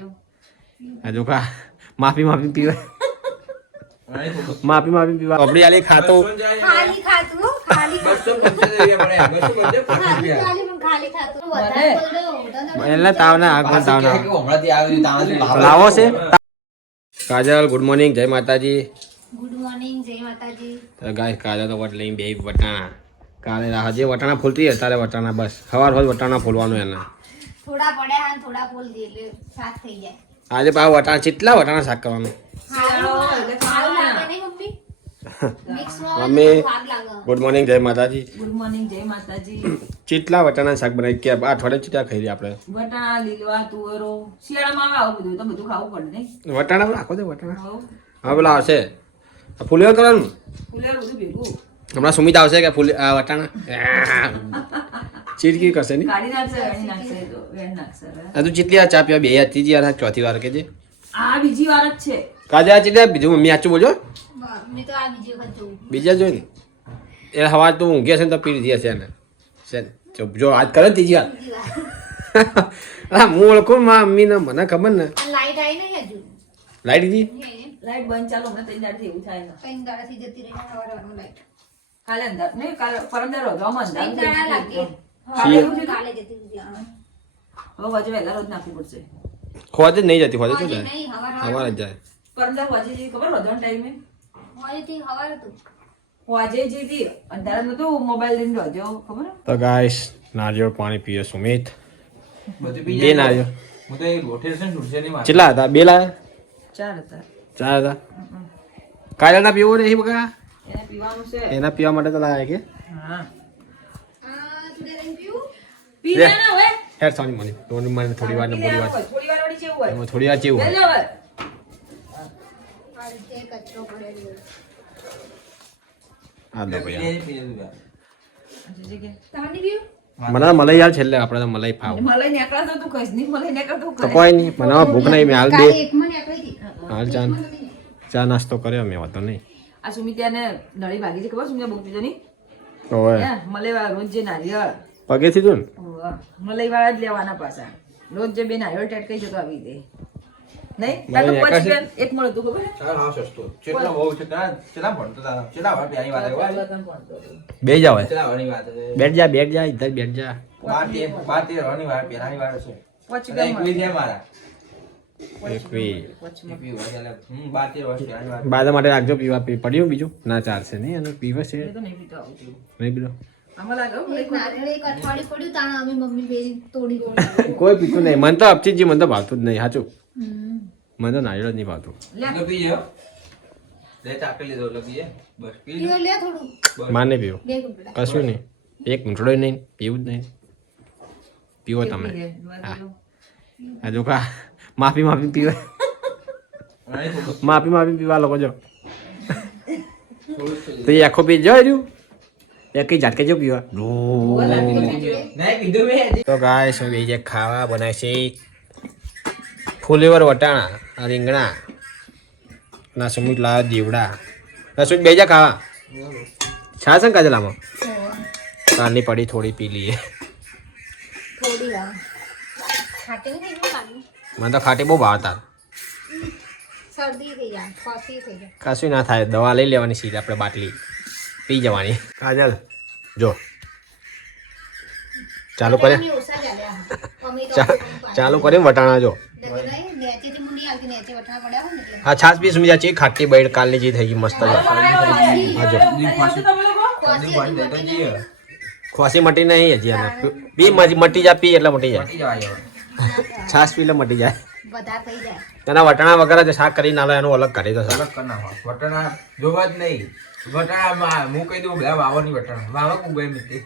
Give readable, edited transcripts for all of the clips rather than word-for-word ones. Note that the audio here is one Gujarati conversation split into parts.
હજુ કા માફી પીવા માફી પીવા આપડી આલી ખાતો ખાલી ખાતું ખાલી એટલે તાવના આગળ તાવના લાવો છે કાજલ ગુડ મોર્નિંગ જય માતાજી ગુડ મોર્નિંગ જય માતાજી તો ગાય કાજલ તો વટ લઈને બે વટાણા કાલે હજી વટાણા ફૂલતી અત્યારે વટાણા બસ સવાર હોય વટાણા ફૂલવાનું એના થોડા પડ્યા અને થોડા ફૂલ દે એટલે શાક થઈ જાય આજે પાછા વટાણા કેટલા વટાણા શાક કરવાનું મમ્મી ગુડ મોર્નિંગ જય માતાજી ગુડ મોર્નિંગ જય માતાજી કેટલા વટાણા શાક બનાવી કે અઠવાડિયે ચીટા ખાઈ રહ્યા આપણે વટાણા લીલવા તુવરો શિયાળામાં આવે આવું બધું તો બધું ખાવું પડે નહીં વટાણા રાખો દે વટાણા હા પેલા આવશે ફૂલેવર કરવાનું ફૂલેર બધું ભેગું હમણાં સુમિત આવશે કે ફૂલ વટાણા ચીટકી કરશે નહીં કાઢી નાખશે વેણી નાખશે તો વેણ નાખશે આ તું ચીટલી ચા પીવા બે ત્રીજી વાર ચોથી વાર કે છે આ બીજી વાર જ છે કાજે આ ચીટલી બીજું મમ્મી આચું બોલજો મેં તો આ બીજી વખત જોઉં બીજા જોઈ ને એ હવા તું ઊંઘે છે ને તો પી લીધી હશે એને જો આજ કરે ને ત્રીજી વાર હા હું ઓળખું માં મમ્મીને મને ખબર ને લાઈટ આવી નહીં હજુ લાઈટ દીધી લાઈટ બંધ ચાલુ હમણાં 3 દાડથી એવું થાય ને કઈ દાડાથી જતી રહી સવારનું લાઈટ કાલે અંધાર નહીં કાલે પરમદાર રોજવામાં અંધાર કઈ દાડા લાગે કાલે એવું છે કાલે જતી રહી હવે વજે વહેલા રોજ નાખવું પડશે ખોજ જ નહીં જતી ખોજ જ જાય નહીં હવાર સવાર જ જાય પરમદાર વાજે જે ખબર રોજવાનો ટાઈમે હોયથી હવાર હતું વાજે જે હતી અંધાર નતું મોબાઈલ લઈને રોજો ખબર તો ગાઈસ નારિયેળ પાણી પીએ સુમિત બે નારિયેળ કેટલા હતા બે લાયા 4 હતા 4 હતા કાલે ના પીવો નહીં બકા એને પીવાનું છે એના પીવા માટે તો લાયા કે હા તુડે લઈને પીવું પી લે ને હવે હેડ સોની મને થોડી વાર ને બોલી વાર થોડી વાર વળી જેવું હોય એમાં થોડી વાર જેવું લે હોય લે હવે આ રીતે કચરો પડેલો હા દો ભાઈ તાની પીવું મને મલાઈ યાર છેલ્લે આપણે તો મલાઈ ફાવ મલાઈ નીકળા તો તું કહીશ નહીં મલાઈ નીકળા તો તો કોઈ નહીં મને હવે ભૂખ નહીં મેં હાલ બે એક મને એકલી હતી હાલ ચા નાસ્તો કર્યો મેં વાતો નહીં આ સુમિત્યાને નળી ભાગી છે ખબર સુમિત્યા બુક પીધો ની ઓય મલાઈ વાળા રોજ જે નારિયેળ પગેથી તું ને મલાઈ વાળા જ લેવાના પાછા રોજ જે બે નારિયેળ ટેટ કઈ જતો આવી દે નહીં તાર તો મલાઈ પોચ એકાશે? બેન એક મળે તું ખબર બે જાવ બેઠ જા ઇધર બેઠ જા પોચ બેન એકવી બાદા માટે રાખજો પીવા પડ્યું બીજું ના ચાલશે નહીં અને પીવે છે તો નહીં પીતો આવું તેવું. નહીં પીધો આમાં લાગે હો, એક નારિયેળ એક અઠવાડિયું પડ્યું તાણે અમે મમ્મી બે તોડી કોઈ પીતું નહીં મને તો અપચીજી મને તો ભાવતું જ નહીં સાચું મને તો નારિયેળ જ નહીં ભાવતું લે પીવો લે થોડું માર નહીં પીવું બે ગુંઠડા કશું નહીં એક મૂંઠડો નહીં પીવું જ નહીં પીવો તમે હા હજુ કા માફી પીવા માફી પીવા લોકો જો તો એ આખો પી જો હજુ એક ઝાટકે જો પીવા તો ગાય શું બીજે ખાવા બનાવે છે ફુલેવર વટાણા રીંગણા ના સુમિત લાવ દીવડા રસોઈ બેજા ખાવા છાશ ને કાજલામાં કાલની પડી થોડી પી લઈએ થોડી વાર ખાટી નહીં થઈ ગયું મને તો ખાટી બહુ ભાવતા શરદી થઈ જાય ખાંસી થઈ જાય કશું ના થાય દવા લઈ લેવાની સીધી આપણે બાટલી પી જવાની કાજલ જો ચાલુ કરે અમે ઓછા ચાલ્યા અમે તો ચાલુ કરે વટાણા જો નેચેથી મુની આવતી નેચે વઠા પડ્યા હોય ને એટલે હા છાશ બી સુમી છે ખાટી બૈડ કાલની જે થઈ ગઈ મસ્ત હા જો ખોસી મટી નહીં હજી આને પી મટી જા પી એટલે મટી જાય છાશ પી એટલે મટી જાય વધારે થઈ જાય તેના વટાણા વગર જ શાક કરી નાલો એનું અલગ કાઢી દો વટાણા જોવા જ નહીં વટાણા હું કહી દઉં બધા વાવરની વટાણા વાવા કું ગઈ મિત્તી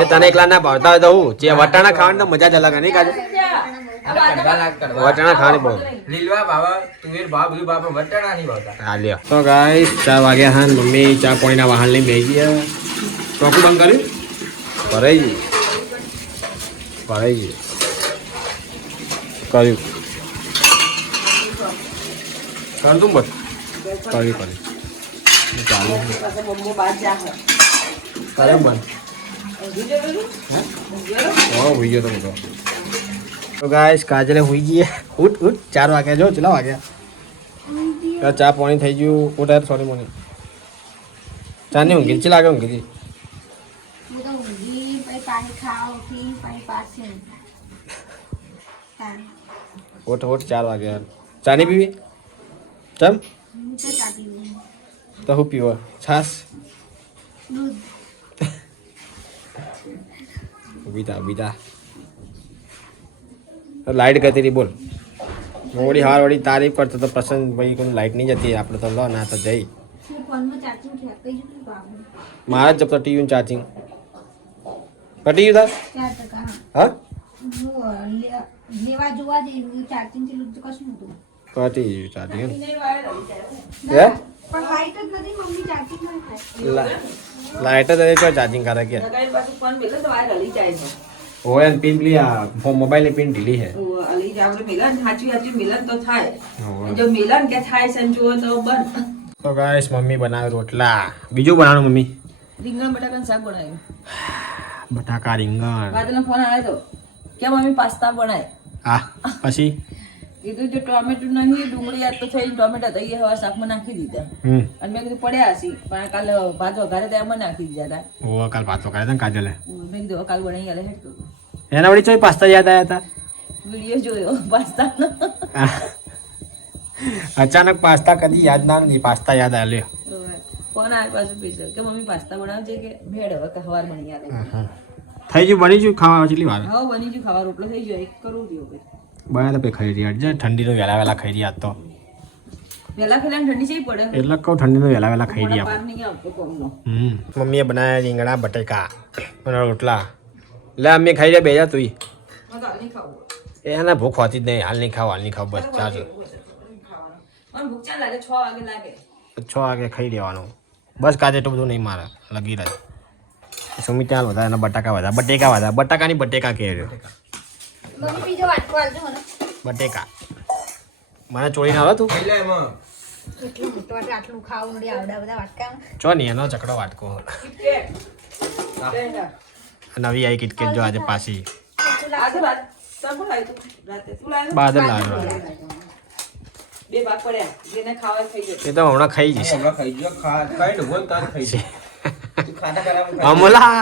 એ તને એકલા ના ભાવતા હોય તો હું જે વટાણા ખાવાની તો મજા જ અલગ નહીં કાજુ વટાણા ખાવાની બહુ લીલવા ભાવા તુવેર ભાવ બધું ભાવ વટાણા નહીં ભાવતા હા લ્યો તો ગાઈસ 4 વાગ્યા હા મમ્મી ચા પાણીના વાહન લઈને બેસી ગયા ટોકું બંધ કર્યું ભરાઈ ગઈ કર્યું તું બસ કર્યું ચાલુ બમ્બો બાદ જા કર્યું બંધ વિડિયો હા વિડીયો તો બધો તો ગાઈસ કાજલે હોઈ ગઈ ઉઠ 4 વાગ્યા જો કેટલા વાગ્યા ચા પાણી થઈ ગયું ઉઠાર સોરી મોની ચા નહીં ઊંઘી ચી લાગે ઊંઘી હું તો ઊંઘી પછી પાણી ખાવ ઉઠી પછી પાછી ઉઠ 4 વાગ્યા ચા નહીં પીવી ચમ હું તો ચાપી લઉં તો હું પીવો છાસ દૂધ બીતા લાઈટ ગતી રહી બોલ મોડી હાર વળી તારીફ કરતો તો પસંદ ભાઈ કોઈ લાઈટ નહીં જતી આપણે તો લો ના તો જઈ હું ફોનમાં ચાર્જિંગ ખેંચાઈ જતું બાબુ મારા જ જપતો ટીવીનું ચાર્જિંગ પટી ગયું તાર 4% હા હું લેવા જોવા જઈ ચાર્જિંગ થી તો કશું નતું પટી ગયું ચાર્જિંગ હે પણ લાઈટ જ નથી મમ્મી ચાર્જિંગ નહીં થાય લાઈટ જ તો ચાર્જિંગ કરે કે લગાઈ પાછું ફોન મેલે તો વાયર હલી જાય છે ઓય પિન પેલી આ મોબાઈલ ની પિન ઢીલી હે હલી જાય આપણે મિલન સાચી મિલન તો થાય હોવે. જો મિલન કે થાય છે ને જુઓ તો બંધ તો ગાઈસ મમ્મી બનાવે રોટલા બીજું બનાવવાનું મમ્મી રીંગણ બટાકાનું શાક બનાવ્યું બટાકા રીંગણ બાદનો ફોન આવ્યો તો કે મમ્મી પાસ્તા બનાય હા પછી કીધું જો ટોમેટો નહીં ડુંગળી યાદ તો થઈ ટોમેટો તો એ હવા શાકમાં નાખી દીધા અને મેં કીધું પડ્યા હશે પણ કાલ ભાત વઘારે તો એમાં નાખી દીધા હતા ઓ કાલ પાછો કરે ને કાજલે મેં કીધું હવે કાલ બનાવી આલે હેઠ એના વળી ચોઈ પાસ્તા યાદ આવ્યા હતા વિડીયો જોયો પાસ્તાનો અચાનક પાસ્તા કદી યાદ ના નથી પાસ્તા યાદ આવ્યો ફોન આવ્યો પાછું પીછો કે મમ્મી પાસ્તા બનાવજે કે ભેડ હવે કે સવાર બની આલે થઈ ગયું બની ગયું ખાવા કેટલી વાર હવે બની ગયું ખાવા રોટલો થઈ ગયો એક કરવું રહ્યો પછી બને તો ખાઈ રહ્યા છે ઠંડીનો વહેલા ખાઈ રહ્યા તો વહેલા ખેલા ઠંડી જઈ પડે એટલે કહું ઠંડીનો વહેલા ખાઈ રહ્યા પાર નહીં આવતો કોમનો મમ્મીએ બનાવ્યા રીંગણા બટેકા અને રોટલા લે અમે ખાઈ રહ્યા બેજા તું મને તો હાલ નહીં ખાવું એને ભૂખ હોતી જ નહીં હાલ નહીં ખાવ બસ ચાલુ મને ભૂખ ચાલ લાગે 6 વાગે લાગે 6 વાગે ખાઈ લેવાનું બસ કાજે એટલું બધું નહીં મારે લગી રહે સુમિત ત્યાં વધારે એના બટાકાની બટેકા કહે રહ્યો મમ્મી બીજો વાટકો આલજો મને બટેકા મને ચોરીને આવે તું એટલે એમાં કેટલું મોટો વાટકો આટલું ખાવું નથી આવડા બધા વાટકા ચો નહીં એનો ચકડો વાટકો નવી આવી કિટકેટ જો આજે પાછી આજે રાત સાબુ લાવ્યું તું રાતે તું લાવ્યો બાદલ લાવ્યો બે ભાગ પડ્યા જેને ખાવા થઈ જશે એ તો હમણાં ખાઈ જઈશ હમણાં ખાઈ ગયો ખાઈ ડૂબો તાર ખાઈ તું ખાતા કરાવ હમલા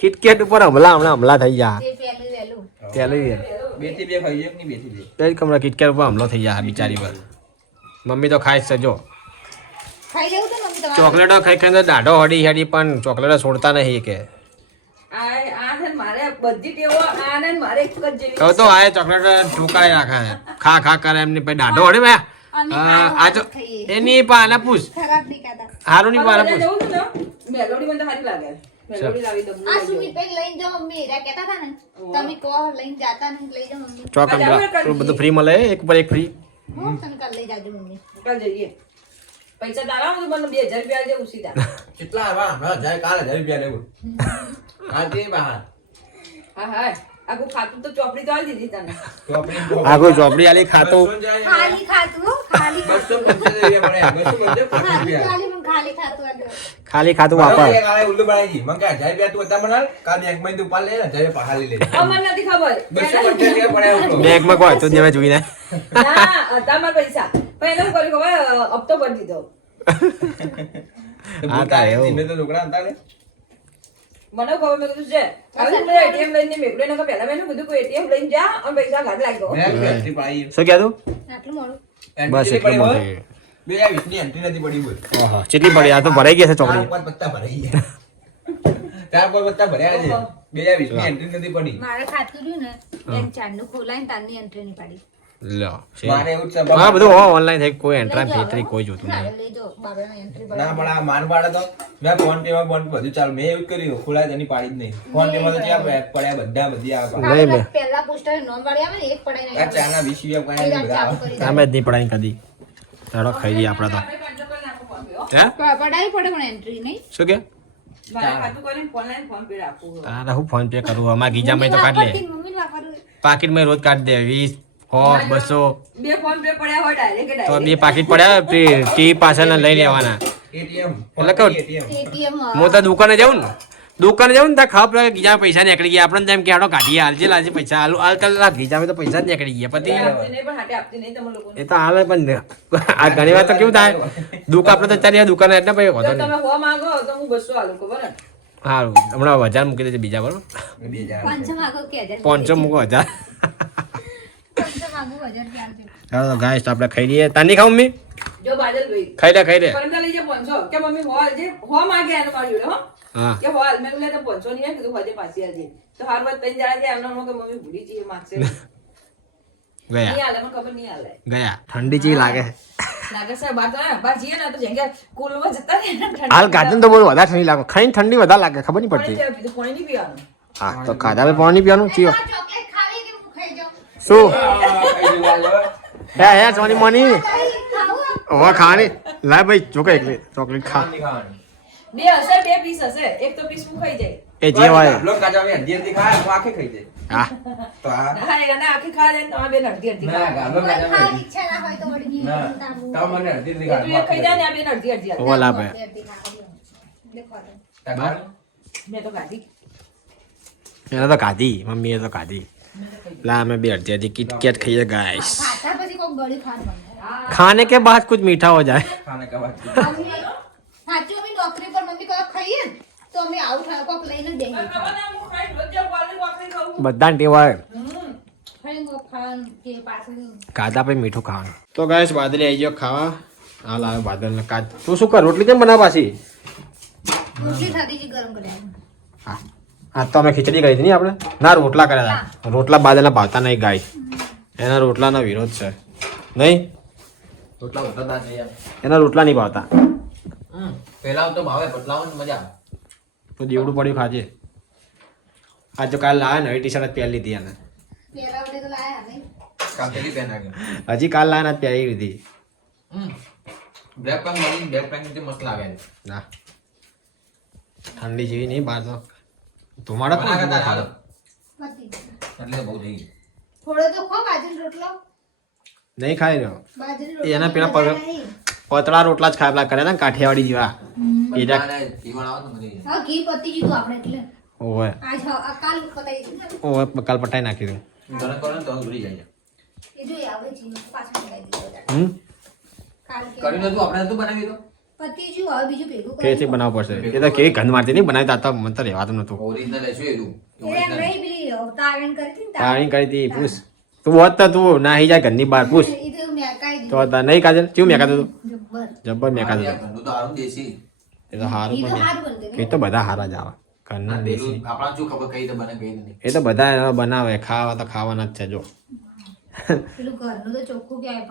કિટકેટ ઉપર હમલા થઈ જા જે પહેલું વહેલું પેલું 2 થી 2 ખાઈ જાય કે નહીં 2 થી 2 બે જ કમરા કિટકેટ ઉપર હમલો થઈ જાય બિચારી પર મમ્મી તો ખાય જ છે જો ખાઈ લેવું તો મમ્મી તમારે ચોકલેટો ખાઈ દાઢો હડી પણ ચોકલેટો છોડતા નહીં કે આ છે મારે બધી ટેવો આ ને મારે એક જ જેવી કહો તો આ ચોકલેટો ઠુકાઈ રાખે ખા કરે એમની પછી દાઢો હડે ભાઈ આ તો એની પાના પૂછ ખરાબ નહીં ખાતા હારું ની પાના પૂછ જવું હતું ને મેલોડી મને તો સારી લાગે મેલોડી લાવી દઉં આ સુમિત ભાઈ લઈને જાઓ મમ્મી એરા કહેતા હતા ને તમે કહો લઈને જાતા નહીં લઈ જાઓ મમ્મી ચોકલેટ બધું ફ્રી મળે એક પર એક ફ્રી હું તને કાલ લઈ જાજો મમ્મી કાલ જઈએ પૈસા તારા મને 2000 રૂપિયા આલજે ઉસીદા કેટલા આવા હમણાં જાય કાલે 1000 રૂપિયા લેવું આ તે બહાર હા હા આગુ ખાતું તો ચોપડી તો આલી દીધી તને આગો ચોપડી આલી ખાતો ખાલી ખાતું હો, ખાલી ખાતું 275 રૂપિયા પડે 275 ખાલી ખાલી પણ ખાલી ખાતું આલો ખાલી ખાતું વાપર કાલે ઉલ્લુ બનાવી દી મને કે 1000 રૂપિયા તું હતા બનાલ કાલ બેંક માં તું પાલ લે ને 1000 પહાલી લે અમને નથી ખબર 275 રૂપિયા પડે બેંકમાં કોઈ હતું જ નહીં જોઈને ના હતા મારા પૈસા પણ એને કર્યું ખબર હપ્તો ભરી દીધો હા તારે એવું તો છોકરા હતા ને મને ખબર મેં કીધું છે હવે મેં એટીએમ લઈને મેકડે ને પહેલા મેં કીધું કોઈ એટીએમ લઈને જા અને પૈસા ઘાટ લાગી મેં એન્ટ્રી પાડી શું કહેતું આટલું મોડું બસ એન્ટ્રી એટલું પડી હોય મોટું 2020 ની એન્ટ્રી નથી પડી બોલ ઓહો કેટલી પડી આ તો ભરાઈ ગયા છે ચોકડી 4 પત્તા ભરાઈ ગયા 4 પત્તા ભર્યા છે 2020 ની એન્ટ્રી નથી પડી મારે ખાતું રહ્યું ને એમ ચાંદનું ખોલાઈને તારની એન્ટ્રી નહીં પાડી લો મારે એવું જ છે હા બધું ઓનલાઈન થઈ કોઈ એન્ટ્રાન્સ થિયેટર કોઈ જોતું નહીં લઈ જાઓ બાબાને એન્ટ્રી ના પણ આ માર પાડે તો મેં ફોન પે માં બધું ચાલુ મેં એવું જ કર્યું ખોલાય તેની પાડી જ નહીં ફોન પે માં તો ત્યાં પડ્યા બધી આવે નહીં બે પહેલા પોસ્ટર નોન વાળી આવે ને એક પડે આ નહીં ચાના 20 રૂપિયા પડ્યા ને બધા ચાલુ આવે. કરી અમે જ નહીં પડાય કદી ચાલો ખાઈ જઈએ આપણે તો હે પડાવી પડે પણ એન્ટ્રી નહીં શું કે મારા ખાતું કરીને ઓનલાઈન ફોન પે રાખવું તારે હું ફોન પે કરું અમારા ગીજામાં તો કાઢ લે મમ્મી વાપરવું પાકીટમાં રોજ કાઢ દે 20 100 200 બે ફોન પે પડ્યા હોય ડાયરેક્ટ તો બે પાકીટ પડ્યા ટી પાછળ લઈ લેવાના ATM એટલે કહું ATM એટીએમ હું તો દુકાને જાઉં ને દુકાને જાવ ને ત્યાં ખાવા પીવા ગીજા પૈસા નીકળી ગયા આપણે જેમ કે આડો કાઢીએ હાલજે લાજે પૈસા હાલ હાલ ચાલ ગીજા તો પૈસા જ નીકળી ગયા પતિ આપતી નહીં પણ હાટે આપતી નહીં તમે લોકોને. એ તો હાલે પણ આ ઘણી વાર તો કેવું થાય દુકાન આપણે તો ચાલીએ દુકાને એટલે ભાઈ જો વધો નહીં તમે હો માંગો તો હું 200 આલું ખબર ને. સારું હમણાં 1000 મૂકી દેજે બીજા બરોબર 500 માંગો કે 1000 500 મૂકો 1000 500 માંગો 1000 કે આલજો. ચાલો ગાઈસ તો આપણે ખાઈ લઈએ તાની ખાવ મમ્મી જો બાદલભાઈ ખાઈ લે પરમદા લઈ જા 500 કે મમ્મી હો આલજે હો માંગે એનો મારી જોડે હો હા કે હો આલ મેં લે તો 500 નહીં કીધું હોજે પાછી આલજે તો હાર વાત તઈ જાય કે એમનો કે મમ્મી ભૂલી જઈએ માગશે નહીં ગયા આલે મને ખબર નહીં આલે ગયા ઠંડી ચી લાગે લાગે છે બાર તો બાર જઈએ ને તો જેંગે કુલમાં જતા રહે ને ઠંડી હાલ ગાર્ડન તો બહુ વધારે ઠંડી લાગે ખાઈને ઠંડી વધારે લાગે ખબર નહીં પડતી પાણી પીધું પાણી નહીં પીવાનું હા તો ખાધા પે પાણી પીવાનું ચીયો આ ચોકલેટ ખાવી કે હું ખાઈ જાઉં? શું હે સોની મોની ખાઈ ખાવું? ઓવા ખાવાની લાય ભાઈ જોકે એકલી ચોકલેટ ખા બે હશે બે પીસ હશે એક તો પીસ હું ખાઈ જાય એ જે હોય લોક કાજા મે હંધી ખાય હું આખે ખાઈ જાય હા તો આ ના એ ના આખી ખા જાય તો બે અડધી અડધી ના ખા ગાલો કોઈ કાજા ખાવાની ઈચ્છા ના હોય તો વળી ના તાબુ. તો મને હંધી તું એક ખાઈ જાય ને આ બે અડધી અડધી હાલ. ઓવા લાભ હે અડધી ખાવા દો. દેખો તો. મેં તો ખાધી એને તો ખાધી મમ્મીએ તો ખાધી લા અમે બે અડધી અડધી કિટકેટ ખાઈએ ગાઈસ ખાતા પછી કોક ગળી ખાવા બને. खाने के बाद कुछ मीठा हो जाए ખાને કા વાત મમ્મી સાચું અમે નોકરી પર મમ્મી કોઈ ખાઈએ ને તો અમે આવું થાય કોક લઈને જ દઈએ. ખબર ના હું ખાઈ રોજ જાઉં વાલી વાકરી ખાઉં બધાને ટેવાય ખાઈને કોક ખાવાનું કે પાછું ખાધા પછી મીઠું ખાવાનું તો ગાઈસ બાદલી આવી ગયો ખાવા હાલ આવે બાદલ ને કાચ તું શું કર રોટલી કેમ બનાવ પાછી રોટલી ખાધી છે ગરમ કર્યા. હા આ તો અમે ખીચડી કરી હતી નહીં આપણે ના રોટલા કર્યા હતા રોટલા બાદલના ભાવતા નહીં ગાય એના રોટલાનો વિરોધ છે નહીં રોટલા હોતા ના છે યાર એના રોટલા નહીં ભાવતા પેલા તો ભાવે પતલાવન મજા આવે તો દેવડું પડ્યું ખાજે આજ જો કાલ લાવે નવી ટી શર્ટ પહેરી લીધી એને પેલા વડે તો લાયા નહીં. કાપેલી પેન આગળ હજી કાલ લાવે ને પહેરી લીધી બ્લેક પેન મળી બ્લેક પેન થી મસ્ત લાગે ના ઠંડી જેવી નહીં બહાર તો ધુમાડા બના કોણ કરતા ખાધો હાલો પતી ગયું. એટલે બહુ થઈ ગઈ થોડો તો ખો બાજરી રોટલો. નહીં ખાઈ રહ્યો બાજરી રોટલો એના પેલા મજા પગ- નહીં. પતળા રોટલા જ ખાય પેલા કર્યા હતા ને કાઠિયાવાડી જેવા એ જા બધાને જીવણ આવે તો મજા આવી હા ઘી પતી ગયું આપણે એટલે ઓવે આજ આ કાલ પતાઈ દીધું. ઓવે કાલ પટાઈ નાખી દઉં જાય તને કરો ને તો ભૂલી જાય એ જોઈએ આવે છે પાછું પતાઈ દીધું. હમ કાલ કે કરી નતું આપણે નતું બનાવી તો પતી ગયું હવે બીજું ભેગું કેથી બનાવવું પડશે એ તો કેવી ગંધ મારતી નહીં બનાવી તો મને તો રહેવાતું નતું ઓરિજિનલ લેશું એનું એ એમ નહીં પેલી તારણ કરી હતી ને તાણી કરી હતી પૂછ તું હોત તો તું નાહી જાય ઘરની બહાર પૂછ એ તો મેકાઈ તો દીધું. તાર નહીં કાજલ કેવું મેકાતું તું જબ્બર. જબ્બર મેકાતું તું ઘરનું તો હારું દેશી એ તો હારું ઈ તો પણ હારું બનતું એ તો બધા હારા જ આવે ઘરના દેશી પેલું આપણા શું ખબર કઈ રીતે બને કઈ નહીં એ તો બધા એનો બનાવે ખાવા તો ખાવાના જ છે જો પેલું ઘરનું તો ચોખ્ખું કહેવાય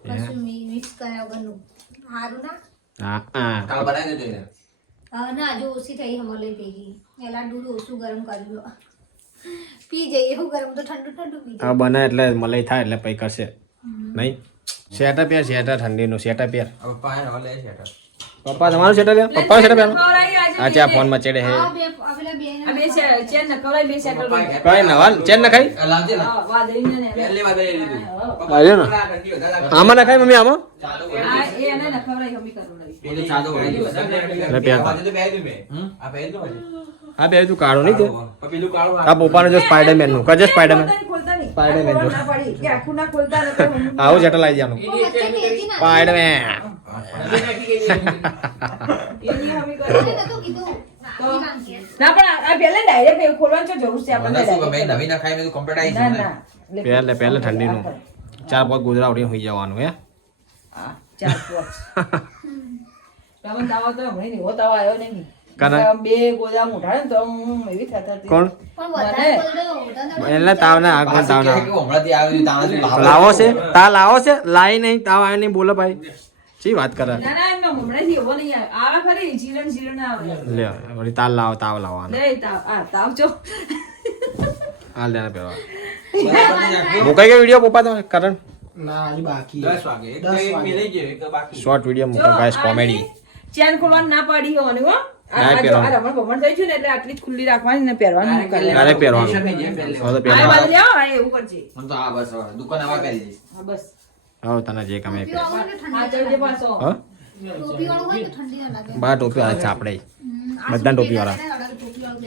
પણ કશું મિક્સ કર્યા વગરનું સારું ના હા હા કાલ બનાવી દેજો એને હવે ના હજુ ઓછી થઈ હમલે ભેગી પેલા દૂધ ઓછું ગરમ કર્યું પી જઈએ એવું ગરમ તો ઠંડુ ઠંડુ પી આ બને એટલે મલાઈ થાય એટલે પછી કરશે નહીં સ્વેટર પહેર સ્વેટર ઠંડીનું સ્વેટર પહેર હવે પાય હવે લે છે પપ્પા તમારું સ્વેટર પહેર પપ્પા સ્વેટર પહેર નખવરાઈ આજે આ ચા ફોનમાં ચેડે હે આ બે આ પેલા બે આ બે ચેન નખવરાઈ બે સેટલ બની. કઈ નવા ચેન નખાઈ લાવજે ને હા વાદળીને ને પહેલી વાર લઈ લીધું આવ્યો ને આમાં નખાય મમ્મી આમાં આ એ એને નખવરાઈ હમી કરું નહીં. એ તો સાદો વળી એટલે પહેરતા. તો પહેરી મેં આ પહેરી દો હજી આ પહેર તું કાળો નહીં તે પેલું કાળું આ પપ્પાનો જો સ્પાઈડરમેન નું કજે સ્પાઈડરમેન ખોલતા નહીં. સ્પાઈડરમેન જો. ખબર ના પડી કે આખું ના ખોલતા ને તો હું- આવું જેટલ આવી જવાનું વચ્ચે ભેગી ના સ્પાઈડરમેન એની હમી કરું. મને નતું કીધું નાખી નાખી. ના પણ આ પહેલા ડાયરેક્ટ એવું ખોલવાની શું જરૂર છે આપણને મને શું ગમે direct? નવી ના ખાઈ મેં તો કમ્પ્લીટ ના આવી ના પહેલે પહેલે ઠંડીનું 4 ગોદરા ઉડીને હોઈ જવાનું હે હા, ચાર પોચ. તમે તાવા તો હમણાં નહીં, હો તાવા આવ્યો નહીં. કાના? આમ બે ગોદા મોઢા ને તો હું એવી થતા હતી. કોણ પણ વધારે બોલતો વધારે એટલે તાવના આગળ તાવના હમણાંથી આવી તાણા લાવો છે તા લાવો છે લાઈ નહીં તાવ આવે નહીં બોલો ભાઈ શી વાત કરે ના ના એમને હમણાંથી એવો નહીં આવે. આવે ખરી જીરણ જીરણ આવે. લે વળી તાવ લાવવાનો લે તાવ આ તાવ જો હાલ દેના પહેરવા મુકાઈ ગયો વિડીયો પપ્પા તમે કરણ ના હજી બાકી 10 વાગે એક મિલી ગયો એક બાકી શોર્ટ વિડીયો મૂકો ગાઈસ કોમેડી ચેન ખોલવાનું ના પાડી હોવાની હો. આ ના જો પહેરવાનું. આ રમણ ભમણ થઈ છે ને એટલે આટલી જ ખુલ્લી રાખવાની ને પહેરવાનું નહીં કરી અરે લેવાનું. પહેરવાનું હવે તો આ પહેરવાનું બાજુ જાઓ, આ એવું કરજે. મને તો આ બસ હવે દુકાન આવા કરી દઈશ હા બસ હવે તને જે ગમે એ પહેર ટોપી વાળું હોય ને આ ઠંડી ચડજે પાછો. હા ટોપી વાળું હોય ને ઠંડી ના લાગે. બા ટોપી હાલ ચાપડે બધા ટોપીવાળા. ટોપીવાળા